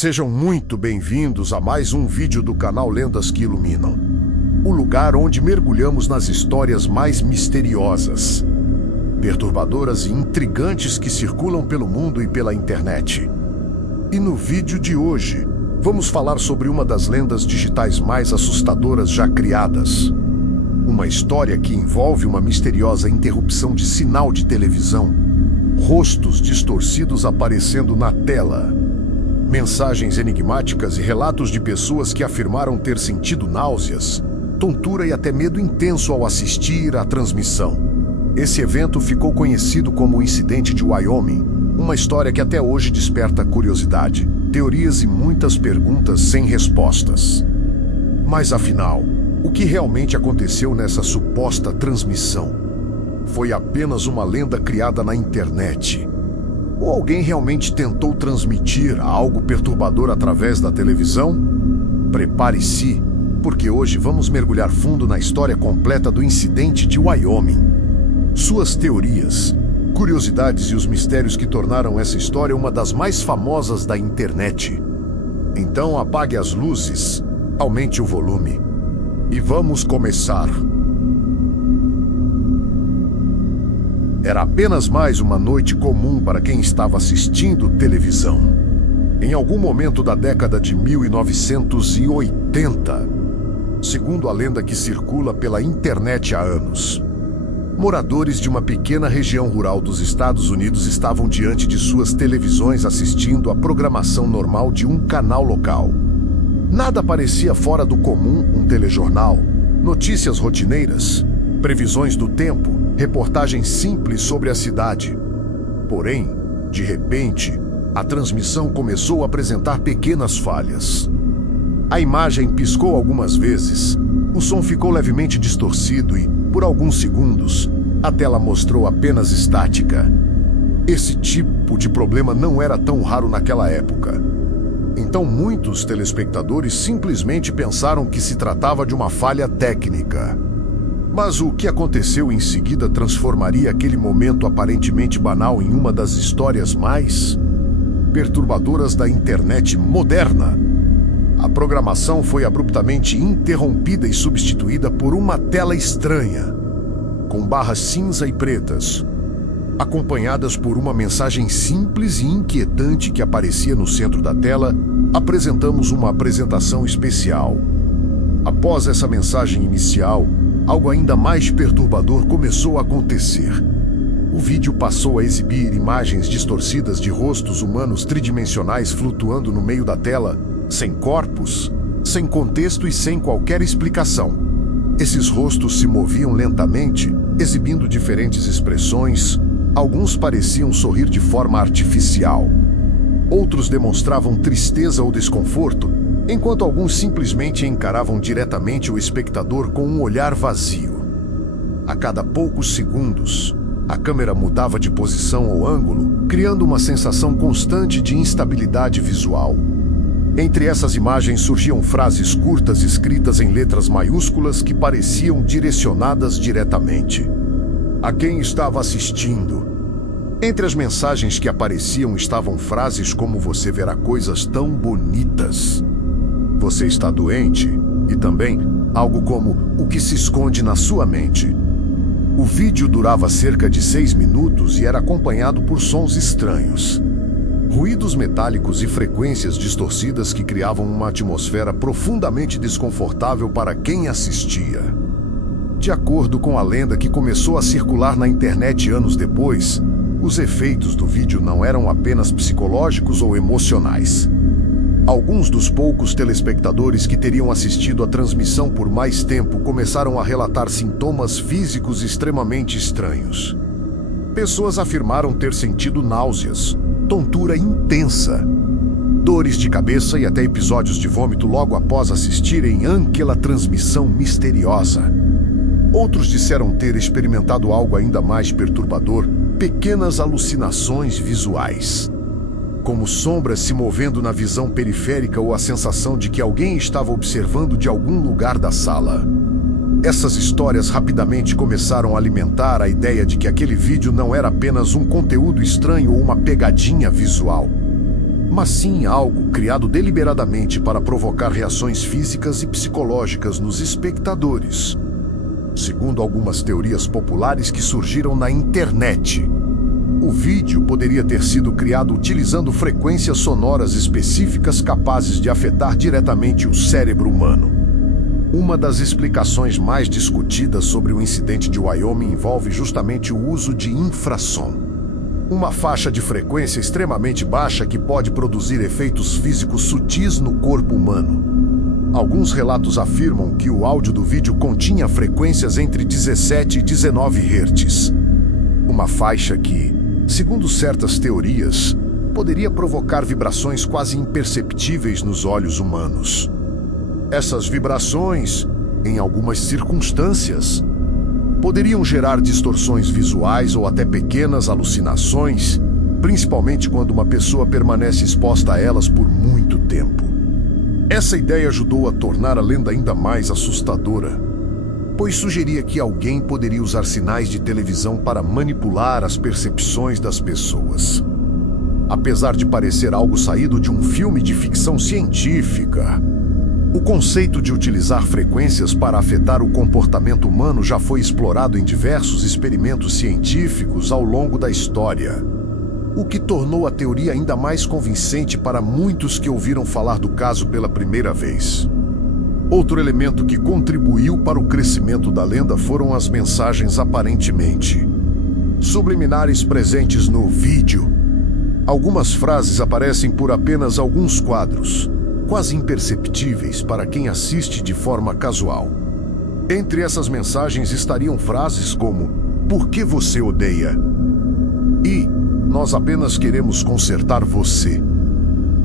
Sejam muito bem-vindos a mais um vídeo do canal Lendas que Iluminam, o lugar onde mergulhamos nas histórias mais misteriosas, perturbadoras e intrigantes que circulam pelo mundo e pela internet. E no vídeo de hoje, vamos falar sobre uma das lendas digitais mais assustadoras já criadas. Uma história que envolve uma misteriosa interrupção de sinal de televisão, rostos distorcidos aparecendo na tela, mensagens enigmáticas e relatos de pessoas que afirmaram ter sentido náuseas, tontura e até medo intenso ao assistir à transmissão. Esse evento ficou conhecido como o Incidente de Wyoming, uma história que até hoje desperta curiosidade, teorias e muitas perguntas sem respostas. Mas afinal, o que realmente aconteceu nessa suposta transmissão? Foi apenas uma lenda criada na internet? Ou alguém realmente tentou transmitir algo perturbador através da televisão? Prepare-se, porque hoje vamos mergulhar fundo na história completa do Incidente de Wyoming. Suas teorias, curiosidades e os mistérios que tornaram essa história uma das mais famosas da internet. Então apague as luzes, aumente o volume e vamos começar. Era apenas mais uma noite comum para quem estava assistindo televisão. Em algum momento da década de 1980, segundo a lenda que circula pela internet há anos, moradores de uma pequena região rural dos Estados Unidos estavam diante de suas televisões assistindo à programação normal de um canal local. Nada parecia fora do comum: um telejornal, notícias rotineiras, previsões do tempo, reportagens simples sobre a cidade. Porém, de repente, a transmissão começou a apresentar pequenas falhas. A imagem piscou algumas vezes, o som ficou levemente distorcido e, por alguns segundos, a tela mostrou apenas estática. Esse tipo de problema não era tão raro naquela época. Então muitos telespectadores simplesmente pensaram que se tratava de uma falha técnica. Mas o que aconteceu em seguida transformaria aquele momento aparentemente banal em uma das histórias mais perturbadoras da internet moderna. A programação foi abruptamente interrompida e substituída por uma tela estranha, com barras cinza e pretas, acompanhadas por uma mensagem simples e inquietante que aparecia no centro da tela. Apresentamos uma apresentação especial. Após essa mensagem inicial, algo ainda mais perturbador começou a acontecer. O vídeo passou a exibir imagens distorcidas de rostos humanos tridimensionais flutuando no meio da tela, sem corpos, sem contexto e sem qualquer explicação. Esses rostos se moviam lentamente, exibindo diferentes expressões. Alguns pareciam sorrir de forma artificial. Outros demonstravam tristeza ou desconforto, enquanto alguns simplesmente encaravam diretamente o espectador com um olhar vazio. A cada poucos segundos, a câmera mudava de posição ou ângulo, criando uma sensação constante de instabilidade visual. Entre essas imagens surgiam frases curtas escritas em letras maiúsculas que pareciam direcionadas diretamente a quem estava assistindo. Entre as mensagens que apareciam estavam frases como: "Você verá coisas tão bonitas", "Você está doente", e também algo como "O que se esconde na sua mente". O vídeo durava cerca de 6 minutos e era acompanhado por sons estranhos, ruídos metálicos e frequências distorcidas que criavam uma atmosfera profundamente desconfortável para quem assistia. De acordo com a lenda que começou a circular na internet anos depois, os efeitos do vídeo não eram apenas psicológicos ou emocionais. Alguns dos poucos telespectadores que teriam assistido à transmissão por mais tempo começaram a relatar sintomas físicos extremamente estranhos. Pessoas afirmaram ter sentido náuseas, tontura intensa, dores de cabeça e até episódios de vômito logo após assistirem àquela transmissão misteriosa. Outros disseram ter experimentado algo ainda mais perturbador: pequenas alucinações visuais, como sombras se movendo na visão periférica ou a sensação de que alguém estava observando de algum lugar da sala. Essas histórias rapidamente começaram a alimentar a ideia de que aquele vídeo não era apenas um conteúdo estranho ou uma pegadinha visual. mas sim algo criado deliberadamente para provocar reações físicas e psicológicas nos espectadores. Segundo algumas teorias populares que surgiram na internet, o vídeo poderia ter sido criado utilizando frequências sonoras específicas capazes de afetar diretamente o cérebro humano. Uma das explicações mais discutidas sobre o incidente de Wyoming envolve justamente o uso de infrassom, uma faixa de frequência extremamente baixa que pode produzir efeitos físicos sutis no corpo humano. Alguns relatos afirmam que o áudio do vídeo continha frequências entre 17 e 19 Hz, uma faixa que, segundo certas teorias, poderia provocar vibrações quase imperceptíveis nos olhos humanos. Essas vibrações, em algumas circunstâncias, poderiam gerar distorções visuais ou até pequenas alucinações, principalmente quando uma pessoa permanece exposta a elas por muito tempo. Essa ideia ajudou a tornar a lenda ainda mais assustadora, pois sugeria que alguém poderia usar sinais de televisão para manipular as percepções das pessoas. Apesar de parecer algo saído de um filme de ficção científica, o conceito de utilizar frequências para afetar o comportamento humano já foi explorado em diversos experimentos científicos ao longo da história, o que tornou a teoria ainda mais convincente para muitos que ouviram falar do caso pela primeira vez. Outro elemento que contribuiu para o crescimento da lenda foram as mensagens aparentemente subliminares presentes no vídeo. Algumas frases aparecem por apenas alguns quadros, quase imperceptíveis para quem assiste de forma casual. Entre essas mensagens estariam frases como "Por que você odeia?" e "Nós apenas queremos consertar você."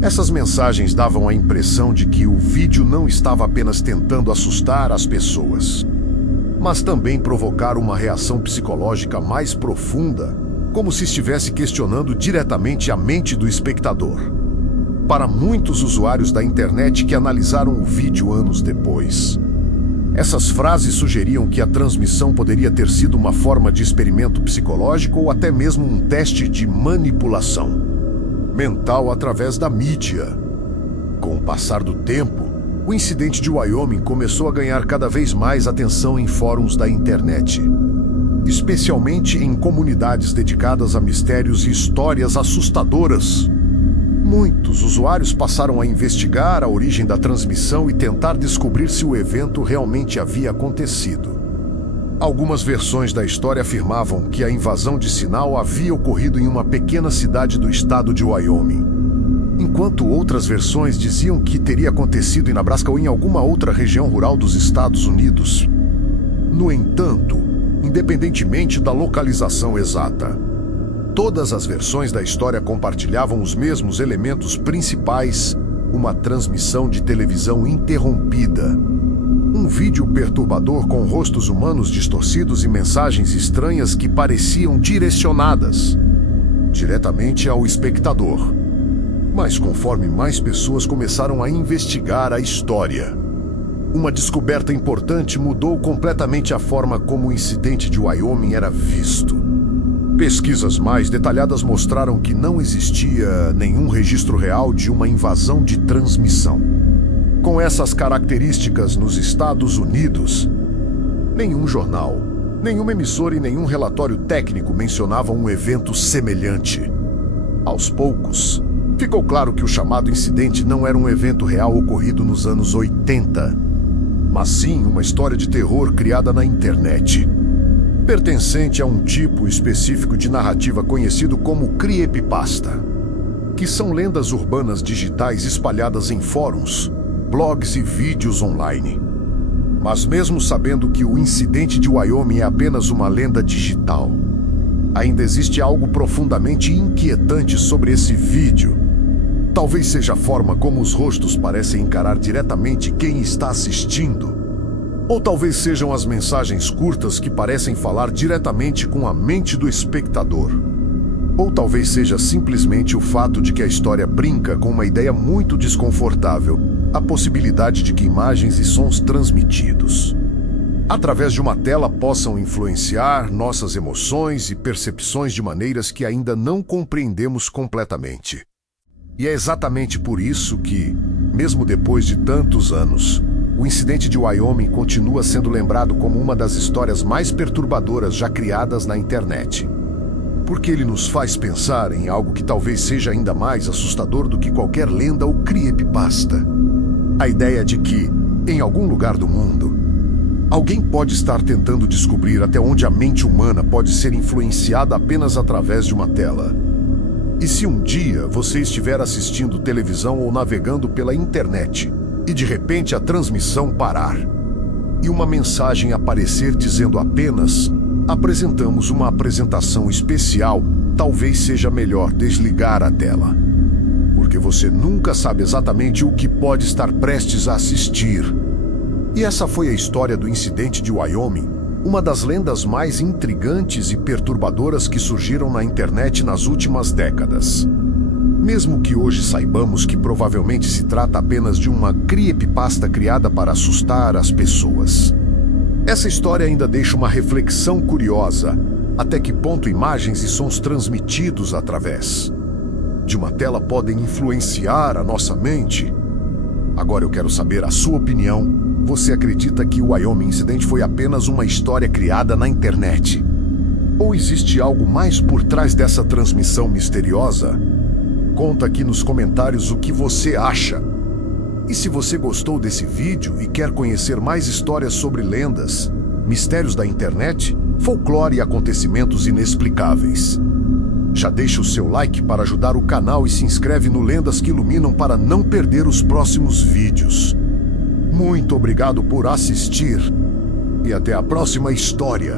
Essas mensagens davam a impressão de que o vídeo não estava apenas tentando assustar as pessoas, mas também provocar uma reação psicológica mais profunda, como se estivesse questionando diretamente a mente do espectador. Para muitos usuários da internet que analisaram o vídeo anos depois, essas frases sugeriam que a transmissão poderia ter sido uma forma de experimento psicológico ou até mesmo um teste de manipulação mental através da mídia. Com o passar do tempo, o incidente de Wyoming começou a ganhar cada vez mais atenção em fóruns da internet, especialmente em comunidades dedicadas a mistérios e histórias assustadoras. Muitos usuários passaram a investigar a origem da transmissão e tentar descobrir se o evento realmente havia acontecido. Algumas versões da história afirmavam que a invasão de sinal havia ocorrido em uma pequena cidade do estado de Wyoming, enquanto outras versões diziam que teria acontecido em Nebraska ou em alguma outra região rural dos Estados Unidos. No entanto, independentemente da localização exata, todas as versões da história compartilhavam os mesmos elementos principais: uma transmissão de televisão interrompida, um vídeo perturbador com rostos humanos distorcidos e mensagens estranhas que pareciam direcionadas diretamente ao espectador. Mas conforme mais pessoas começaram a investigar a história, uma descoberta importante mudou completamente a forma como o incidente de Wyoming era visto. Pesquisas mais detalhadas mostraram que não existia nenhum registro real de uma invasão de transmissão com essas características nos Estados Unidos. Nenhum jornal, nenhuma emissora e nenhum relatório técnico mencionavam um evento semelhante. Aos poucos, ficou claro que o chamado incidente não era um evento real ocorrido nos anos 80, mas sim uma história de terror criada na internet, pertencente a um tipo específico de narrativa conhecido como creepypasta, que são lendas urbanas digitais espalhadas em fóruns, blogs e vídeos online. Mas mesmo sabendo que o incidente de Wyoming é apenas uma lenda digital, ainda existe algo profundamente inquietante sobre esse vídeo. Talvez seja a forma como os rostos parecem encarar diretamente quem está assistindo. Ou talvez sejam as mensagens curtas que parecem falar diretamente com a mente do espectador. Ou talvez seja simplesmente o fato de que a história brinca com uma ideia muito desconfortável: a possibilidade de que imagens e sons transmitidos através de uma tela possam influenciar nossas emoções e percepções de maneiras que ainda não compreendemos completamente. E é exatamente por isso que, mesmo depois de tantos anos, o incidente de Wyoming continua sendo lembrado como uma das histórias mais perturbadoras já criadas na internet. Porque ele nos faz pensar em algo que talvez seja ainda mais assustador do que qualquer lenda ou creepypasta. A ideia de que, em algum lugar do mundo, alguém pode estar tentando descobrir até onde a mente humana pode ser influenciada apenas através de uma tela. E se um dia você estiver assistindo televisão ou navegando pela internet e de repente a transmissão parar e uma mensagem aparecer dizendo apenas "apresentamos uma apresentação especial", talvez seja melhor desligar a tela. Porque você nunca sabe exatamente o que pode estar prestes a assistir. E essa foi a história do incidente de Wyoming, uma das lendas mais intrigantes e perturbadoras que surgiram na internet nas últimas décadas. Mesmo que hoje saibamos que provavelmente se trata apenas de uma creepypasta criada para assustar as pessoas. Essa história ainda deixa uma reflexão curiosa: até que ponto imagens e sons transmitidos através de uma tela podem influenciar a nossa mente? Agora eu quero saber a sua opinião. Você acredita que o Wyoming Incident foi apenas uma história criada na internet? Ou existe algo mais por trás dessa transmissão misteriosa? Conta aqui nos comentários o que você acha. E se você gostou desse vídeo e quer conhecer mais histórias sobre lendas, mistérios da internet, folclore e acontecimentos inexplicáveis, já deixa o seu like para ajudar o canal e se inscreve no Lendas que Iluminam para não perder os próximos vídeos. Muito obrigado por assistir e até a próxima história.